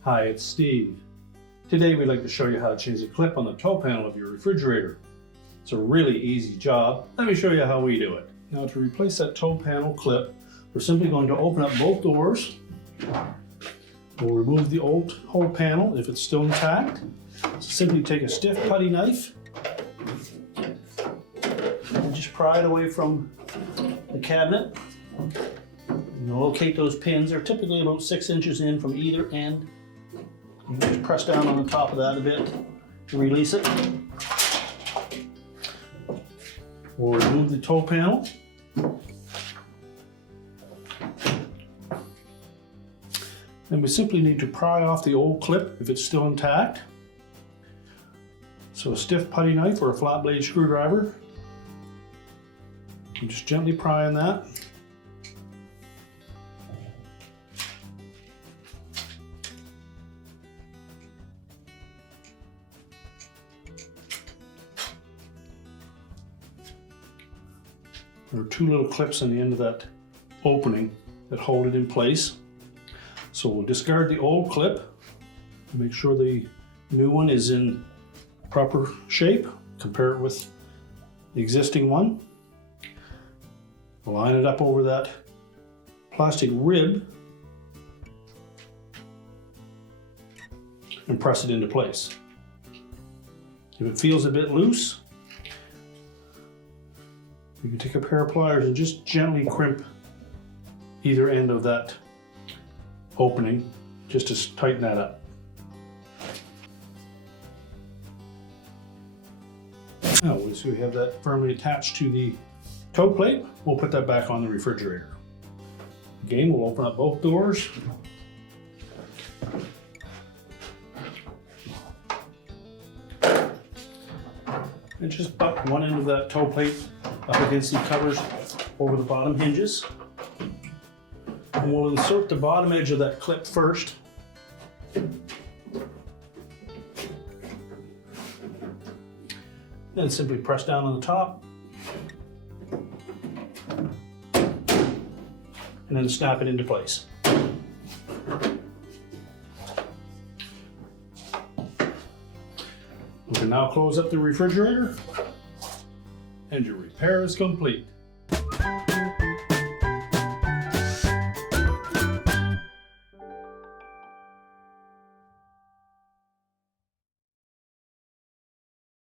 Hi, it's Steve. Today we'd like to show you how to change the clip on the toe panel of your refrigerator. It's a really easy job. Let me show you how we do it. Now to replace that toe panel clip, we're simply going to open up both doors. We'll remove the old whole panel if it's still intact. So simply take a stiff putty knife and just pry it away from the cabinet. And locate those pins. They're typically about 6 inches in from either end. You just press down on the top of that a bit to release it. We'll remove the toe panel. Then we simply need to pry off the old clip if it's still intact. So a stiff putty knife or a flat blade screwdriver. You just gently pry on that. There are 2 little clips on the end of that opening that hold it in place. So we'll discard the old clip, make sure the new one is in proper shape, compare it with the existing one. We'll line it up over that plastic rib and press it into place. If it feels a bit loose, you can take a pair of pliers and just gently crimp either end of that opening just to tighten that up. Now, once we have that firmly attached to the toe plate, we'll put that back on the refrigerator. Again, we'll open up both doors. And just butt one end of that toe plate up against the covers over the bottom hinges. And we'll insert the bottom edge of that clip first. Then simply press down on the top. And then snap it into place. We can now close up the refrigerator and your repair is complete.